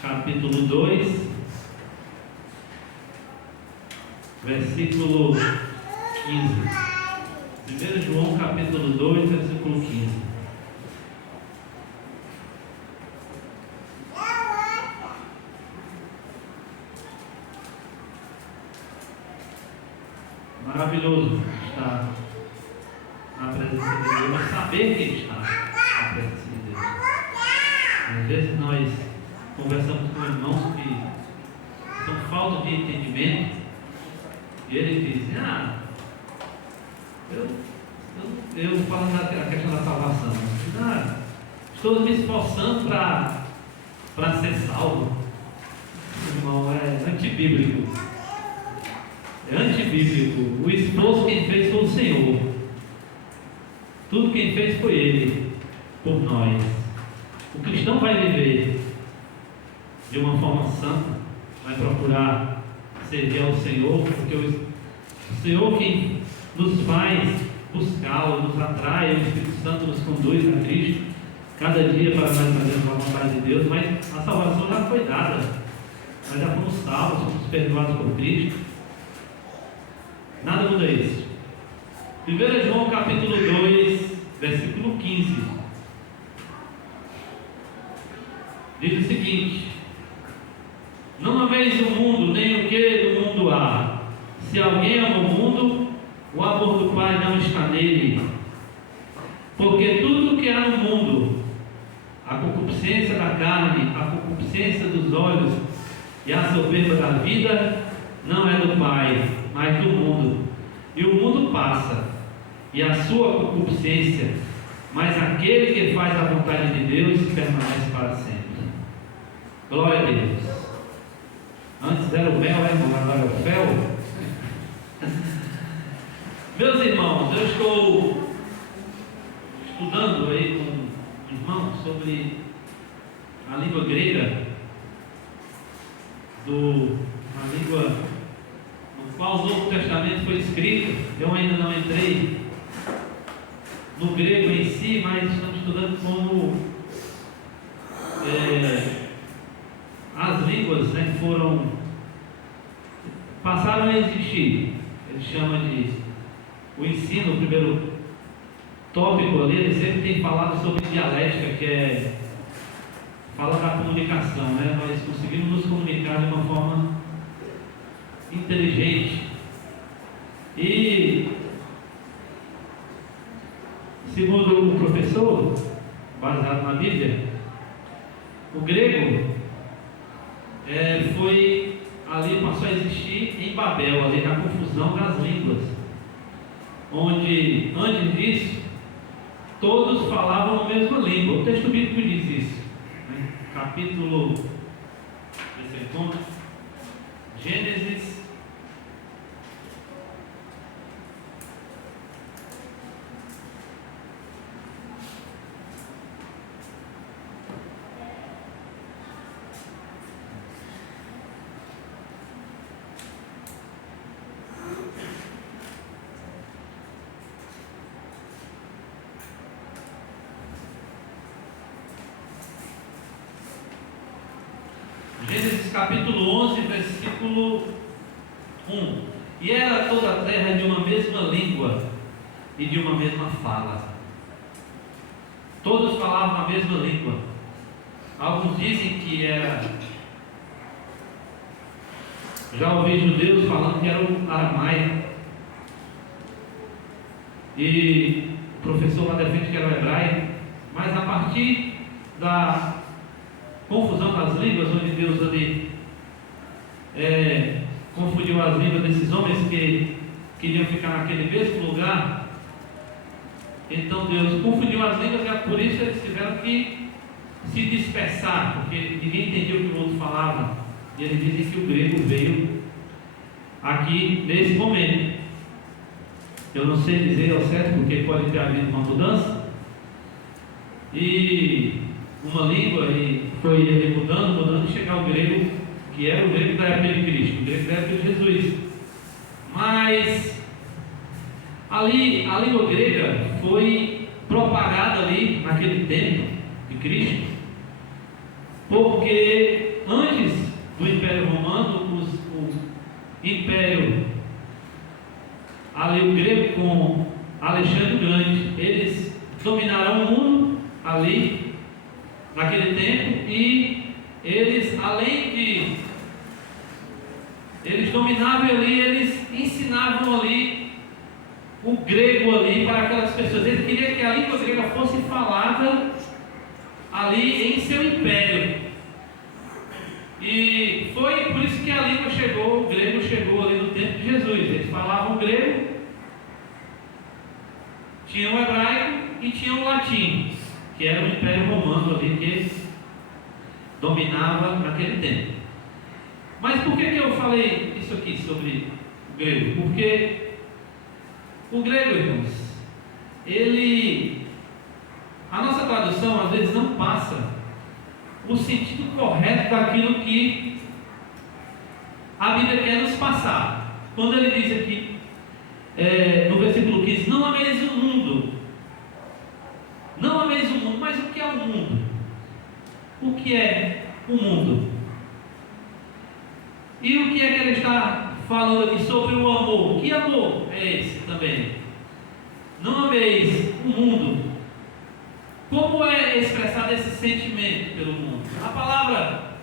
capítulo 2, versículo 15. 1 João, capítulo 2, versículo 15. Maravilhoso estar na presença de Deus, saber que está na presença de Deus. Às vezes nós conversamos com irmãos que são falta de entendimento e eles dizem: eu falo na questão da salvação, estou me esforçando para ser salvo. Irmão, é antibíblico. É antibíblico. O esforço quem fez foi o Senhor. Tudo quem fez foi Ele, por nós. O cristão vai viver de uma forma santa, vai procurar servir ao Senhor, porque o Senhor quem nos faz buscá-lo, nos atrai, o Espírito Santo nos conduz a Cristo, cada dia para nós fazermos a vontade de Deus, mas a salvação já foi dada, nós já fomos salvos, fomos perdoados por Cristo, nada muda isso. 1 João capítulo 2, versículo 15, diz o seguinte: não ameis o mundo, nem o que do mundo há. Se alguém ama o mundo, o amor do Pai não está nele. Porque tudo que há no mundo, a concupiscência da carne, a concupiscência dos olhos e a soberba da vida, não é do Pai, mas do mundo. E o mundo passa, e a sua concupiscência, mas aquele que faz a vontade de Deus permanece para sempre. Glória a Deus. Antes era o mel, agora é o fel. Meus irmãos, eu estou estudando aí com irmãos sobre a língua grega, a língua no qual o Novo Testamento foi escrito. Eu ainda não entrei no grego em si, mas estamos estudando como as línguas passaram a existir. Ele chama de o ensino, o primeiro tópico ali, ele sempre tem falado sobre dialética, que fala da comunicação, né? Nós conseguimos nos comunicar de uma forma inteligente. E segundo o professor, baseado na Bíblia, o grego passou a existir em Babel, ali na confusão das línguas, onde antes disso todos falavam a mesma língua. O texto bíblico diz isso, né? Capítulo Gênesis capítulo 11, versículo 1. E era toda a terra de uma mesma língua e de uma mesma fala. Todos falavam a mesma língua. Alguns dizem que era... Já ouvi judeus falando que era o aramaico. E o professor lá defende que era o hebraico. Mas a partir da confusão das línguas, onde Deus ali confundiu as línguas desses homens que queriam ficar naquele mesmo lugar, então Deus confundiu as línguas, e por isso eles tiveram que se dispersar, porque ninguém entendia o que o outro falava. E eles dizem que o grego veio aqui nesse momento. Eu não sei dizer ao certo, porque pode ter havido uma mudança e uma língua, e foi ele mudando e chegar ao grego, que era o grego da época de Cristo, o grego da época de Jesus. Mas ali a língua grega foi propagada ali naquele tempo de Cristo, porque do Império Romano, o Império, ali o grego com Alexandre o Grande, eles dominaram o mundo ali, naquele tempo, e eles, além de, eles dominavam ali, eles ensinavam ali o grego ali para aquelas pessoas. Eles queriam que a língua grega fosse falada ali em seu império. E foi por isso que a língua chegou, o grego chegou ali no tempo de Jesus. Eles falavam grego, tinha o hebraico e tinha o latim, que era o Império Romano ali que dominava naquele tempo. Mas por que eu falei isso aqui sobre o grego? Porque o grego, irmãos, a nossa tradução às vezes não passa o sentido correto daquilo que a Bíblia quer nos passar. Quando ele diz aqui, no versículo 15, não ameis o mundo. Não ameis o mundo. Mas o que é o mundo? O que é o mundo? E o que é que ele está falando aqui sobre o amor? Que amor é esse também? Não ameis o mundo. Como é expressado esse sentimento pelo mundo? A palavra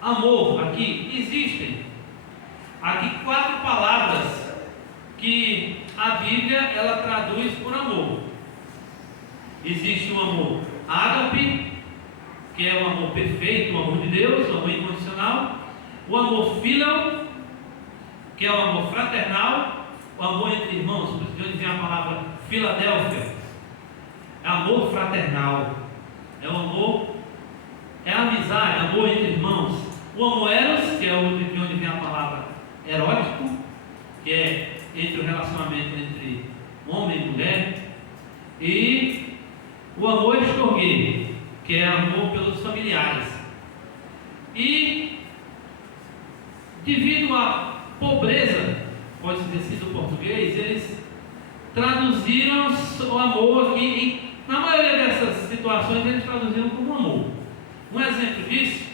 amor aqui, existem aqui 4 palavras que a Bíblia ela traduz por amor. Existe o amor ágape, que é o amor perfeito, o amor de Deus, o amor incondicional. O amor filial, que é o amor fraternal, o amor entre irmãos, por isso de onde vem a palavra Filadélfia. É amor fraternal, é o amor, é a amizade, amor entre irmãos. O amor eros, que é de onde vem a palavra erótico, que é entre o relacionamento entre homem e mulher. E o amor estorguê, que é amor pelos familiares. E devido à pobreza, pode ter sido o português, eles traduziram o amor aqui na maioria dessas situações eles traduziram como amor. Um exemplo disso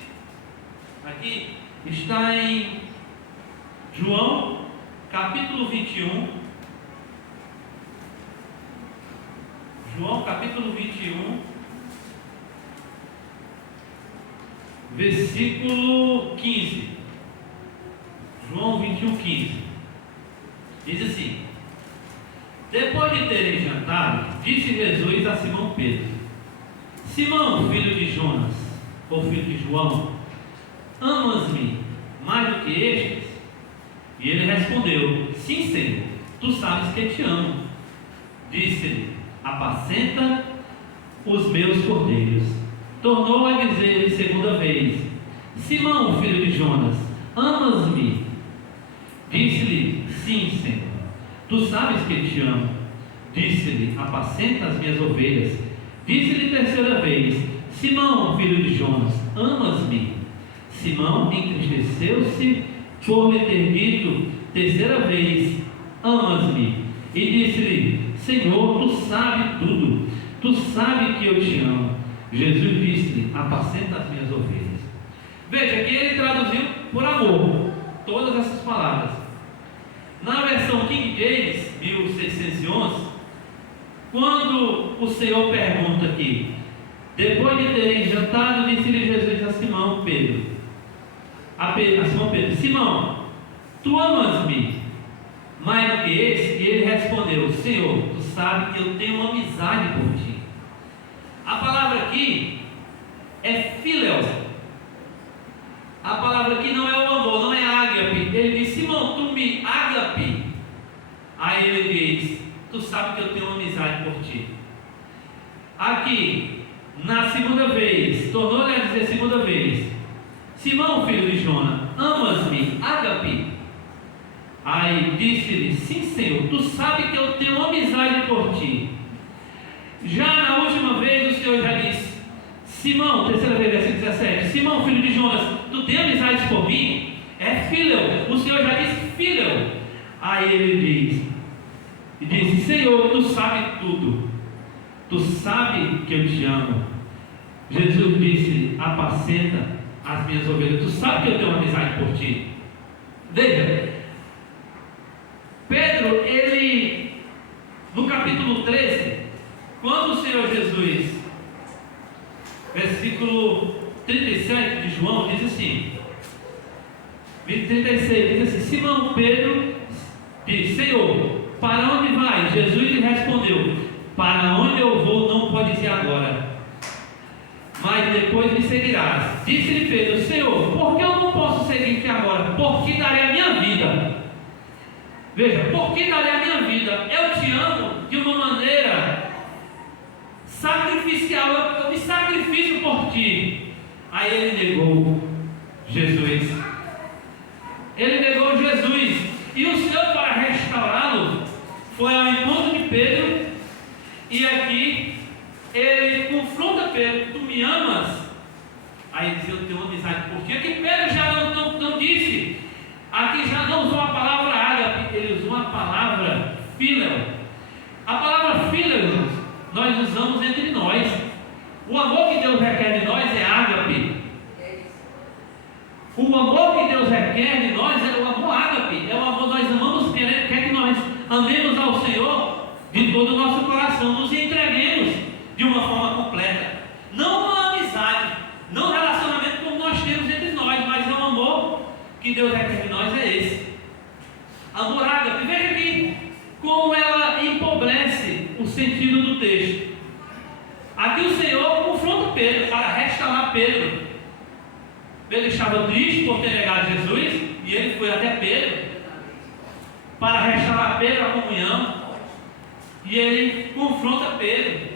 aqui está em João capítulo 21. João capítulo 21, versículo 15. João 21, 15. Diz assim: depois de terem jantado, disse Jesus a Simão Pedro: Simão, filho de Jonas, ou filho de João, amas-me mais do que estes? E ele respondeu: sim, Senhor, tu sabes que te amo. Disse-lhe: apacenta os meus cordeiros. Tornou a dizer segunda vez: Simão, filho de Jonas, amas-me? Disse-lhe: sim, Senhor, tu sabes que te amo. Disse-lhe: apacenta as minhas ovelhas. Disse-lhe terceira vez: Simão, filho de Jonas, amas-me? Simão entristeceu-se por lhe ter dito terceira vez: amas-me? E disse-lhe: Senhor, tu sabes tudo, tu sabes que eu te amo. Jesus disse-lhe: apacenta as minhas ovelhas. Veja que ele traduziu por amor todas essas palavras. Na versão King James 1611, quando o Senhor pergunta aqui, depois de terem jantado, disse-lhe Jesus a Simão Pedro, Simão Pedro: Simão, tu amas-me mais do que esse? E ele respondeu: Senhor, tu sabes que eu tenho uma amizade por ti. A palavra aqui é phileos. A palavra aqui não é o amor, não é ágape. Ele diz: Simão, tu me ágape. Aí ele diz: tu sabes que eu tenho uma amizade por ti. Aqui, na segunda vez, tornou-lhe a dizer segunda vez: Simão, filho de Jonas, amas-me, ágape? Aí disse-lhe: sim, Senhor, tu sabes que eu tenho uma amizade por ti. Já na última vez o Senhor já disse: Simão, terceira vez, versículo 17: Simão, filho de Jonas, tu tens amizade por mim? É filho. O Senhor já disse filho. Aí ele disse: Senhor, tu sabes tudo, tu sabes que eu te amo. Jesus disse: apacenta as minhas ovelhas. Tu sabe que eu tenho uma amizade por ti. Veja, Pedro, ele, no capítulo 13, quando o Senhor Jesus, versículo 37 de João, diz assim, 36, diz assim: Simão Pedro diz: Senhor, para onde vai? Jesus lhe respondeu: para onde eu vou não pode ir agora, mas depois me seguirás. Disse-lhe Pedro: Senhor, por que eu não posso seguir-te agora? Porque darei a minha vida. Veja, porque darei a minha vida? Eu te amo de uma maneira sacrificial, eu me sacrifico por ti. Aí ele negou Jesus. Ele negou Jesus. E o Senhor, para restaurá-lo, foi ao encontro de Pedro. E aqui ele confronta Pedro: tu me amas? Aí ele diz: eu tenho amizade por ti. Aqui Pedro já não disse, aqui já não usou a palavra ágape, ele usou a palavra fíleo. A palavra fíleo nós usamos entre nós. O amor que Deus requer de nós é ágape. O amor que Deus requer de nós é o amor ágape. É o amor, nós amamos, quer que nós amemos ao Senhor de todo o nosso coração, nos entreguemos de uma forma completa. Não uma amizade, não um relacionamento como nós temos entre nós, mas é um amor que Deus requer de nós, é esse. Amor ágape. Veja aqui como ela empobrece o sentido do texto. Aqui o Senhor confronta Pedro para restaurar Pedro. Pedro estava triste por ter negado Jesus, e ele foi até Pedro para restaurar Pedro a comunhão. E ele confronta Pedro,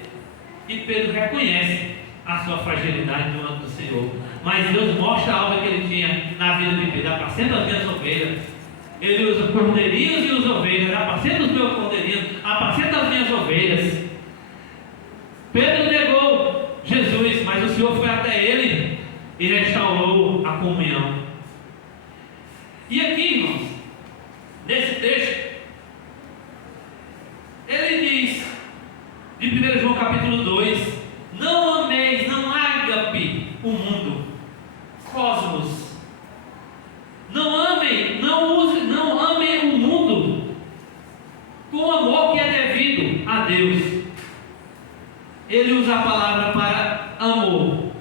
e Pedro reconhece a sua fragilidade diante do Senhor. Mas Deus mostra a obra que ele tinha na vida de Pedro: apacenta as minhas ovelhas. Ele usa cordeirinhos e usa ovelhas. Apacenta os meus cordeirinhos, apacenta as minhas ovelhas. Pedro negou Jesus, mas o Senhor foi até ele e restaurou a comunhão. E aqui, irmãos, nesse texto, ele diz, de 1 João capítulo 2: não ameis, não ágape o mundo, cosmos. Não amem, não amem o mundo com o amor que é devido a Deus. Ele usa a palavra para amor,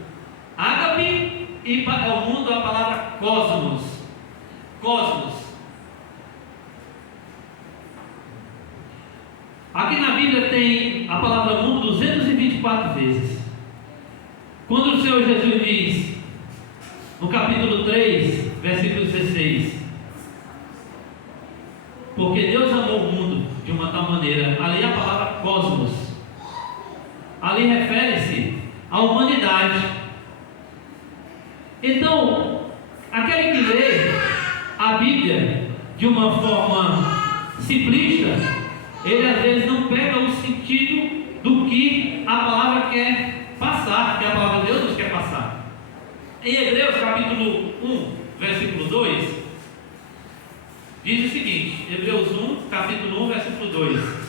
ágape, e para o mundo a palavra cosmos. Cosmos. Aqui na Bíblia tem a palavra mundo 224 vezes. Quando o Senhor Jesus diz, no capítulo 3, versículo 16: porque Deus amou o mundo de uma tal maneira, ali a palavra cosmos, ali refere-se à humanidade. Então, aquele que lê a Bíblia de uma forma simplista, ele às vezes não pega o sentido do que a palavra quer passar, que a palavra de Deus nos quer passar. Em Hebreus capítulo 1, versículo 2, diz o seguinte: Hebreus 1, capítulo 1, versículo 2: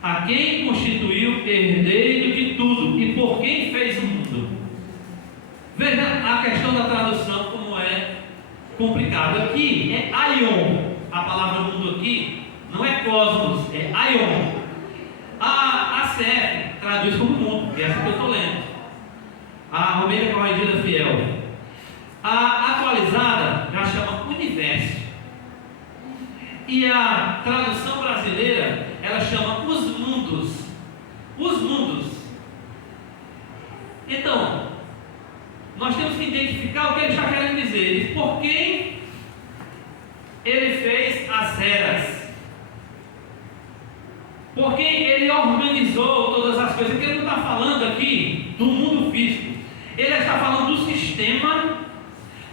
a quem constituiu herdeiro de tudo e por quem fez o mundo. Veja a questão da tradução como é complicado. Aqui é aion, a palavra mundo aqui não é cosmos, é aion. A CF traduz como mundo, que é essa que eu estou lendo. A Almeida Corrigida Fiel. A atualizada já chama universo. E a tradução brasileira, ela chama os mundos. Os mundos. Então, nós temos que identificar o que ele está querendo dizer. Por quem ele fez as eras. Por quem ele organizou todas as coisas. Porque ele não está falando aqui do mundo físico. Ele está falando do sistema.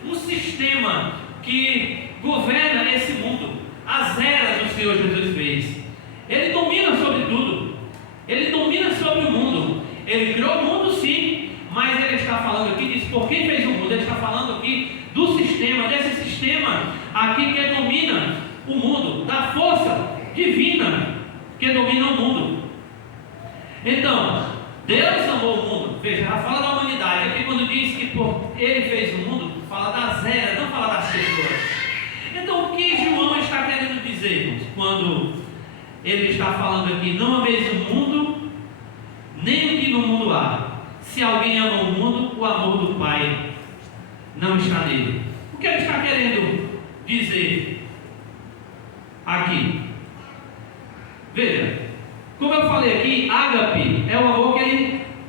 Um sistema que governa esse mundo. As eras o Senhor Jesus fez. Ele domina sobre tudo. Ele domina sobre o mundo. Ele criou o mundo, sim, mas ele está falando aqui, diz por quem fez o mundo. Ele está falando aqui do sistema, desse sistema aqui que domina Então, Deus amou o mundo. Veja, ela fala da humanidade. Aqui quando diz que Ele fez o mundo, fala das eras, não fala das pessoas. Então, o que João está querendo dizer, irmãos, quando ele está falando aqui: não ameis o mundo, nem o que no mundo há. Se alguém ama o mundo, o amor do Pai não está nele. O que ele está querendo dizer aqui? Veja, como eu falei aqui, ágape é o amor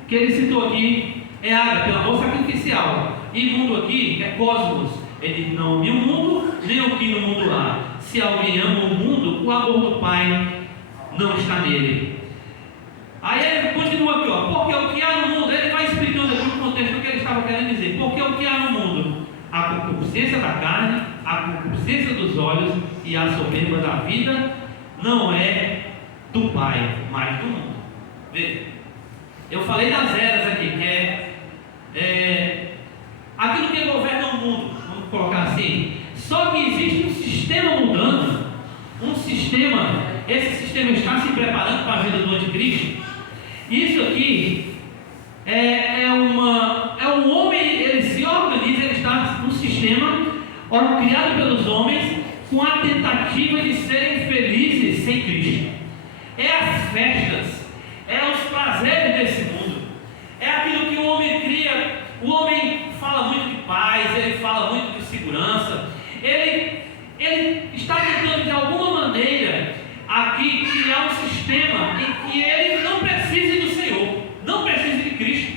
que ele citou aqui, é ágape, é o amor sacrificial. E mundo aqui é cosmos. Ele não ama o mundo, nem o que no mundo há. Se alguém ama o mundo, o amor do Pai não está nele. Aí ele continua aqui, porque o que há no mundo, ele vai explicando aqui o contexto do que ele estava querendo dizer. Porque o que há no mundo, a concupiscência da carne, a concupiscência dos olhos e a soberba da vida, não é do Pai, mas do mundo. Veja, eu falei das eras aqui, que é aquilo que governa o mundo, vamos colocar assim. Só que existe um sistema mudando, esse sistema está se preparando para a vida do anticristo. Isso aqui é um homem, ele se organiza, ele está no sistema criado pelos homens com a tentativa de serem felizes sem Cristo. É as festas, é os prazeres desse mundo, é aquilo que o homem cria. O homem fala muito de paz, ele fala muito de segurança, ele está tentando de alguma maneira aqui criar um sistema em que ele não precise do Senhor, não precise de Cristo,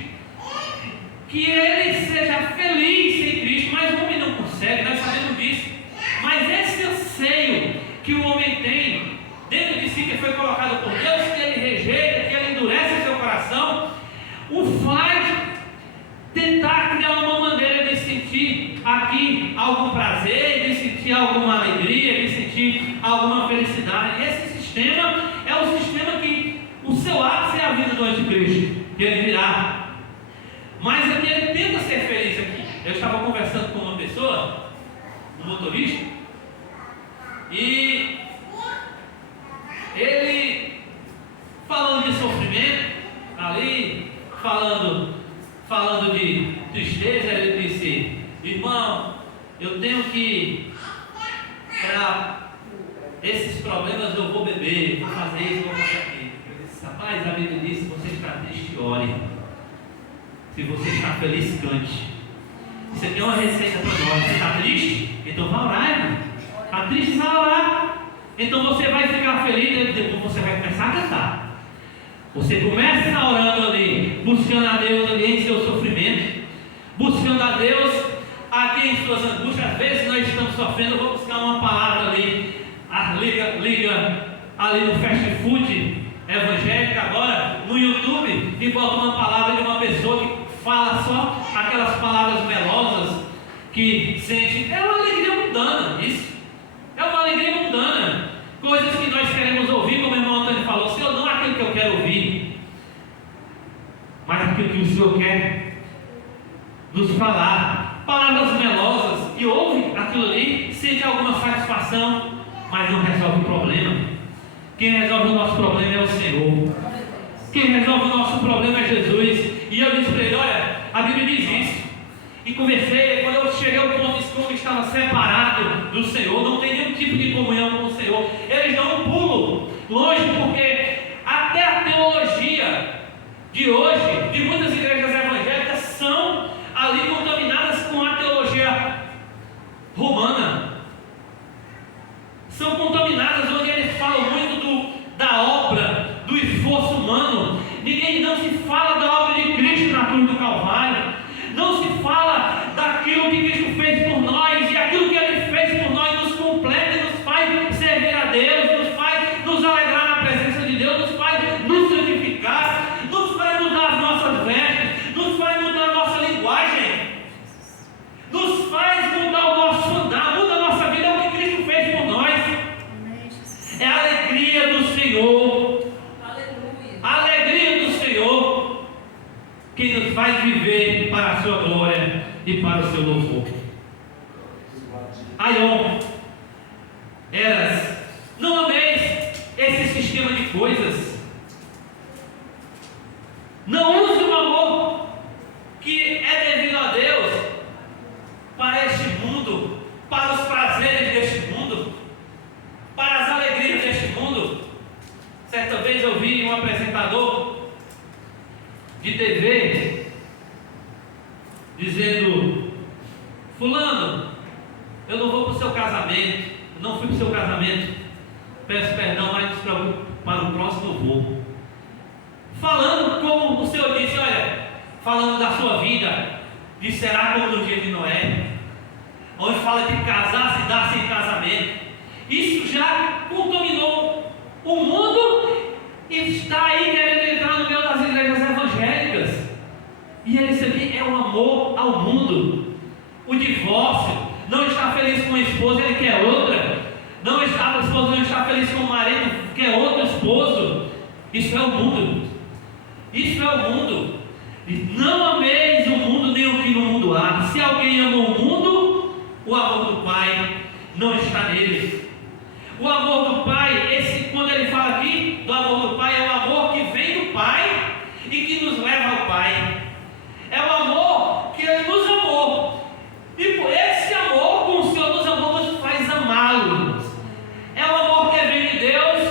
que ele seja feliz sem Cristo, mas o homem não consegue, nós sabemos disso. Mas esse anseio que o homem tem dentro de si, que foi colocado por Deus, que ele rejeita, que ele endurece seu coração, o faz tentar criar uma maneira de sentir aqui algum prazer, de sentir alguma alegria, de sentir alguma felicidade. E esse sistema é o sistema que o seu ápice é a vida do anticristo, que ele virá. Mas aqui ele tenta ser feliz aqui. Eu estava conversando com uma pessoa, um motorista, e ele falando de sofrimento, ali, falando de tristeza, ele disse: irmão, eu tenho que, para esses problemas eu vou beber, vou fazer isso, vou fazer aquilo. Eu disse: rapaz, a Bíblia diz: se você está triste, ore. Se você está feliz, cante. Isso aqui é uma receita para nós. Você está triste? Então vai orar, irmão. Está triste? Vai orar. Então você vai ficar feliz e depois você vai começar a cantar. Você começa orando ali, buscando a Deus ali em seu sofrimento, buscando a Deus aqui em suas angústias. Às vezes nós estamos sofrendo, eu vou buscar uma palavra ali, liga ali no fast food evangélica agora, no YouTube, e bota uma palavra de uma pessoa que fala só aquelas palavras melosas que sente. É uma alegria mundana, isso. É uma alegria mundana. Coisas que nós queremos ouvir, como o irmão Antônio falou: Senhor, não é aquilo que eu quero ouvir, mas aquilo que o Senhor quer nos falar. Palavras melosas, e ouve aquilo ali, sente alguma satisfação, mas não resolve o problema. Quem resolve o nosso problema é o Senhor. Quem resolve o nosso problema é Jesus. E eu disse para ele: olha, a Bíblia diz isso. E conversei, quando eu cheguei ao ponto de que eu estava separado do Senhor, não tem nenhum tipo de comunhão com o Senhor. Eles dão um pulo longe, porque até a teologia de hoje, de muitas igrejas evangélicas, são ali contaminadas com a teologia romana. São contaminadas, onde eles falam muito da obra, do esforço humano. Não se fala da obra de Cristo na cruz do Calvário. Não se fala daquilo que Cristo fez por nós, e aquilo que Ele fez por nós nos completa e nos faz servir a Deus, nos faz nos alegrar na presença de Deus, nos faz nos santificar, nos faz mudar as nossas vestes, nos faz mudar a nossa linguagem, nos faz mudar o nosso andar, muda a nossa vida. É o que Cristo fez por nós. É a alegria do Senhor. A alegria do Senhor que nos faz viver para a sua glória e para o seu louvor. Aion, eras, não ameis esse sistema de coisas. preocupe o seu casamento. Peço perdão, mas não se preocupe para o próximo voo. Falando como o Senhor disse, olha, falando da sua vida, de será como no dia de Noé, onde fala de casar-se e dar-se em casamento. Isso já contaminou o mundo e está aí querendo entrar no meio das igrejas evangélicas. E isso aqui é o amor ao mundo. O divórcio, não está feliz com a esposa, ele quer outra. A esposa não está feliz com o marido, quer outro esposo. Isso é o mundo. Isso é o mundo. E não ameis o mundo nem o que no mundo há. Se alguém ama o mundo, o amor do Pai não está nele. O amor do Pai, quando ele fala aqui do amor do Pai, é o amor que vem do Pai e que nos leva ao Pai. É o amor que ele nos amou. E por esse amor, com o Senhor nos amou, nos faz amá-lo. É o amor que vem de Deus.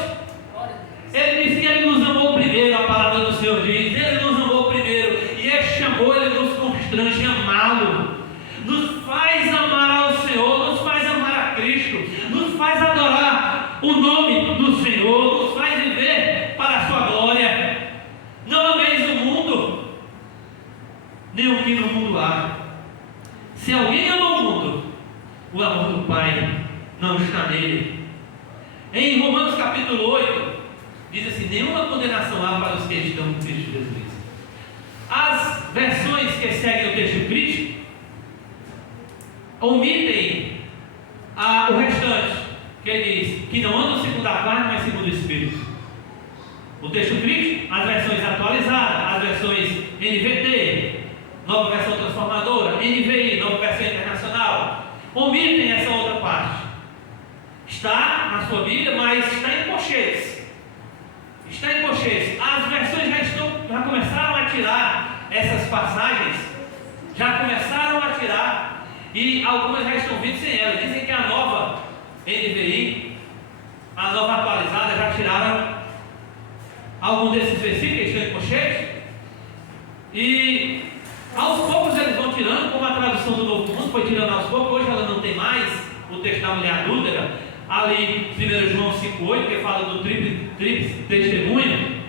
Ele diz que ele nos amou primeiro, a palavra do Senhor diz. Ele nos amou primeiro. E este amor, ele nos constrange a amá-lo. Nos faz amar ao Senhor, nos faz amar a Cristo, nos faz adorar o nome do Senhor, nos faz viver para a sua glória. Não ameis o mundo, nem o que no mundo há. Se alguém ama o mundo, o amor do Pai não está nele. Em Romanos capítulo 8, diz assim: nenhuma condenação há para os que estão em Cristo Jesus. As versões que seguem o texto crítico omitem o restante, que diz que não andam segundo a carne, mas segundo o Espírito. O texto crítico, as versões atualizadas, as versões NVT, Nova Versão Transformadora, NVI, Nova Versão Internacional, omitem essa outra parte. Está na sua Bíblia, mas está em colchetes. Está em colchetes. As versões já começaram a tirar essas passagens, já começaram a tirar, e algumas já estão vindo sem elas. Dizem que a nova NVI, a nova atualizada, já tiraram algum desses versículos que estão em colchetes, e aos poucos eles vão tirando, como a tradução do Novo Mundo foi tirando aos poucos. Hoje ela não tem mais o texto da mulher adúltera, ali 1 João 5,8, que fala do tríplice testemunho.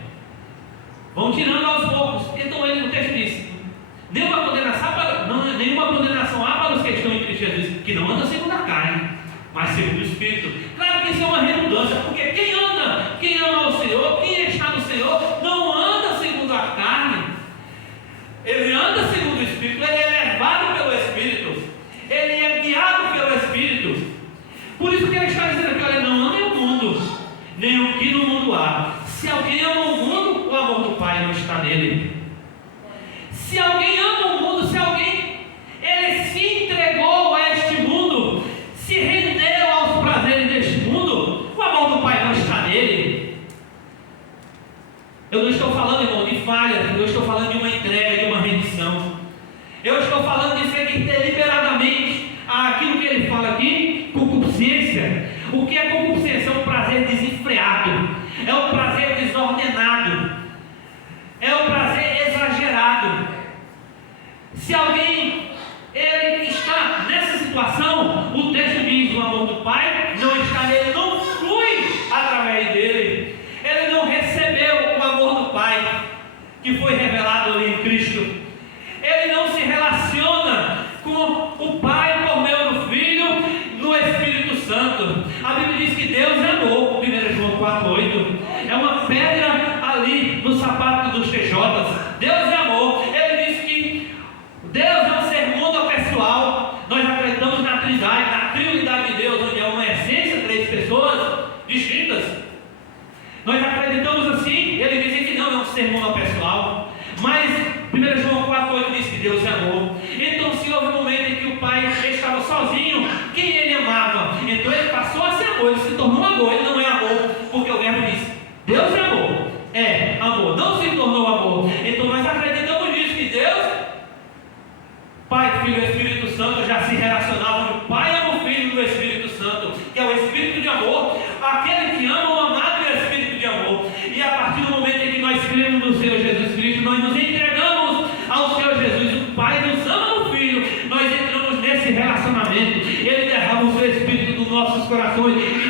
Vão tirando aos poucos. Então ele no texto diz: nenhuma condenação há para os que estão em Cristo Jesus, que não andam segundo a carne, mas segundo o Espírito. Claro que isso é uma redundância, porque quem ama o Senhor, quem está no Senhor, não anda segundo a carne, ele anda segundo o Espírito. Ele é levado pelo Espírito, ele é guiado pelo Espírito. Por isso que ele está dizendo aqui: olha, não amem o mundo, nem o que no mundo há. Se alguém ama o mundo, o amor do Pai não está nele. Se alguém ama o mundo, ele se entregou a este mundo, se rendeu aos prazeres deste mundo, o amor do Pai não está nele. Eu não estou falando, irmão, de falhas, eu estou falando de uma entrega, de uma rendição. Eu estou falando de seguir deliberadamente aquilo que ele fala aqui, concupiscência. O que é concupiscência? É um prazer desenfreado, é um prazer desordenado, é um prazer exagerado. Se alguém ele está nessa situação, o texto diz: o amor do Pai não está nele, não flui através dele. Ele não recebeu o amor do Pai que foi revelado ali em Cristo. Ele não se relaciona com o Pai por meio do Filho no Espírito Santo. A Bíblia diz que Deus é amor, 1 João 4,8. É uma pedra ali no sapato dos TJs. Deus é amor. Ele diz que Deus é um ser monopessoal. Nós acreditamos na Trindade, na Trinidade de Deus, onde é uma essência, 3 pessoas distintas. Nós acreditamos assim. Ele diz que não é um ser monopessoal. Mas 1 João 4,8 diz que Deus é amor. Então, se houve um momento em que o Pai estava sozinho, quem ele amava? Então ele passou a ser amor, ele se tornou amor. Ele não é amor, porque o verbo diz: Deus é amor. É amor, não se tornou amor. Então nós acreditamos nisso, que Deus, Pai, Filho e Espírito Santo, já se relacionavam. O Pai ama o Filho do Espírito Santo, que é o Espírito de amor. Aquele que ama o amado é o Espírito de amor. E a partir do momento em que nós cremos no Senhor Jesus Cristo, nós nos entregamos ao Senhor Jesus. O Pai nos ama no Filho. Nós entramos nesse relacionamento. Ele derrama o seu Espírito nos nossos corações e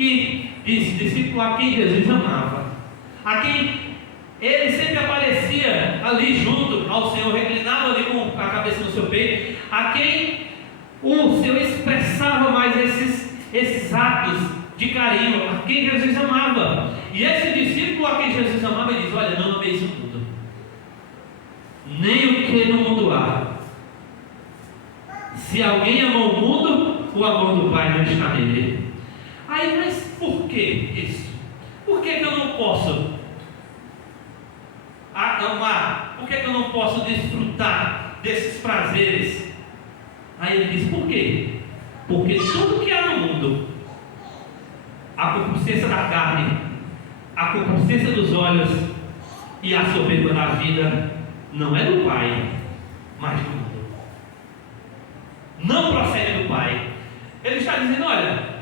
que disse, discípulo a quem Jesus amava, a quem ele sempre aparecia ali junto ao Senhor, reclinava ali com a cabeça no seu peito, a quem o Senhor expressava mais esses atos de carinho, a quem Jesus amava. E esse discípulo a quem Jesus amava, ele diz: olha, não ameis o mundo, nem o que no mundo há. Se alguém ama o mundo, o amor do Pai não está nele. Aí, mas por que isso? Por que eu não posso amar? Por que eu não posso desfrutar desses prazeres? Aí ele diz: por quê? Porque tudo que há no mundo, a concupiscência da carne, a concupiscência dos olhos e a soberba da vida, não é do Pai, mas do mundo. Não procede do Pai. Ele está dizendo: olha,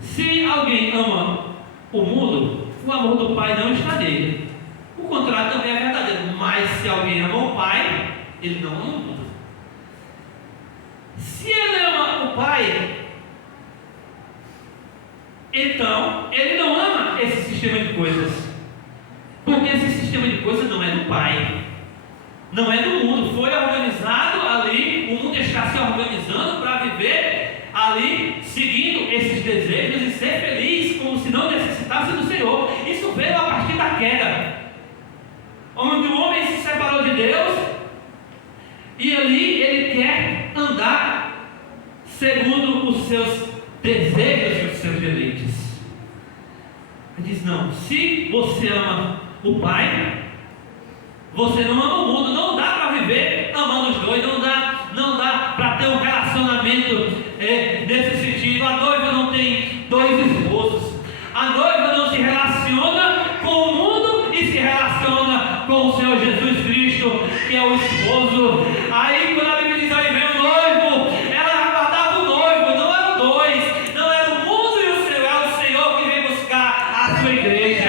se alguém ama o mundo, o amor do Pai não está nele. O contrário também é verdadeiro. Mas se alguém ama o Pai, ele não ama o mundo. Se ele ama o Pai, então ele não ama esse sistema de coisas, porque esse sistema de coisas não é do Pai, não é do mundo. Foi organizado ali, o mundo está se organizando para viver ali, seguindo esses desejos e ser feliz, como se não necessitasse do Senhor. Isso veio a partir da queda, onde o homem se separou de Deus, e ali ele quer andar segundo os seus desejos e os seus deleites. Ele diz: não, se você ama o Pai, você não ama o mundo. Não dá para viver amando os dois, não dá para ter um relacionamento nesse sentido. A noiva não tem dois esposos, a noiva não se relaciona com o mundo e se relaciona com o Senhor Jesus Cristo, que é o esposo. Aí quando a Bíblia diz: aí vem o noivo, ela aguardava o noivo, não eram dois, não era o mundo e o Senhor, é o Senhor que vem buscar a sua igreja,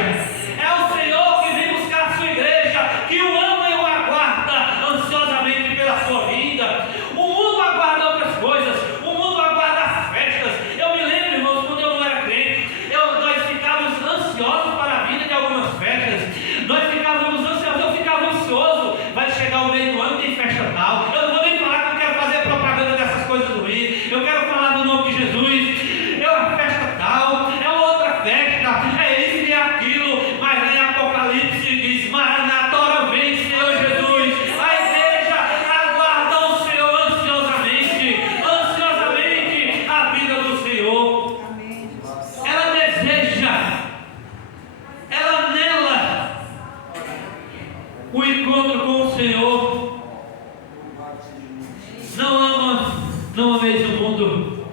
é o Senhor que vem buscar a sua igreja, que o ama e o aguarda ansiosamente pela sua vinda. O mundo aguarda outras coisas, o mundo aguarda as festas. Eu me lembro, irmãos, quando eu não era crente, nós ficávamos ansiosos para a vinda de algumas festas, nós ficávamos ansiosos, eu ficava ansioso, vai chegar o meio do ano, tem festa tal. Eu não vou nem falar que eu quero fazer propaganda dessas coisas ruins, eu quero falar do nome de Jesus. É uma festa tal, é outra festa, é isso e é aquilo, mas lá em Apocalipse diz: Maranata, ora vem, Senhor Jesus. A igreja aguarda o Senhor ansiosamente a vida do Senhor. Ela deseja, ela anela o encontro com o Senhor. Não ameis o mundo.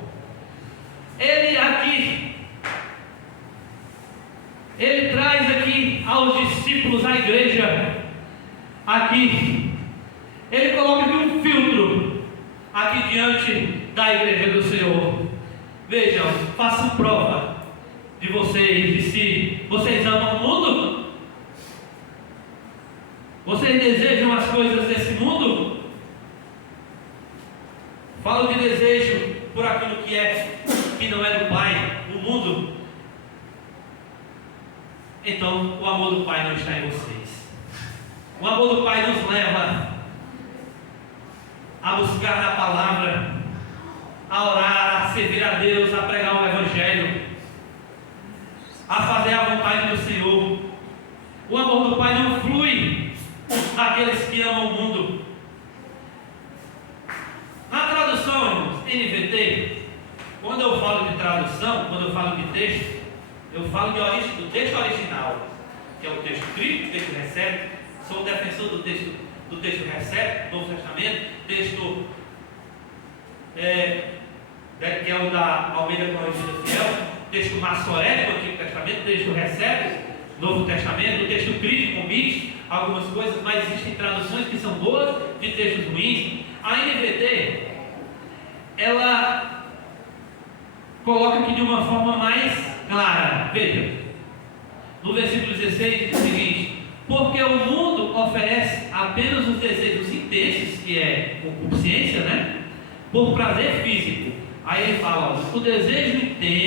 Ele traz aqui aos discípulos, à igreja, aqui, ele coloca aqui um filtro, aqui diante da igreja do Senhor. Vejam, façam prova de vocês, de se vocês amam o mundo. Vocês desejam as coisas desse mundo? Falo de desejo por aquilo que não é do Pai, o mundo. Então o amor do Pai não está em vocês. O amor do Pai nos leva a buscar na palavra, a orar, a servir a Deus, a pregar o Evangelho, a fazer a vontade do Senhor. O amor do Pai não flui daqueles que amam o mundo. Na tradução, irmãos, NVT, quando eu falo de tradução, quando eu falo de texto, eu falo do texto original, que é o texto escrito, o texto recebe. Sou defensor do texto recebe, Novo Testamento, texto que é o da Almeida Corrigida Fiel, texto maçorético do Antigo Testamento, texto recebe, Novo Testamento, o texto crítico omite algumas coisas, mas existem traduções que são boas de textos ruins. A NVT, ela coloca aqui de uma forma mais clara. Veja, no versículo 16 diz o seguinte: porque o mundo oferece apenas os desejos intensos, que é concupiscência, por prazer físico. Aí ele fala: o desejo intenso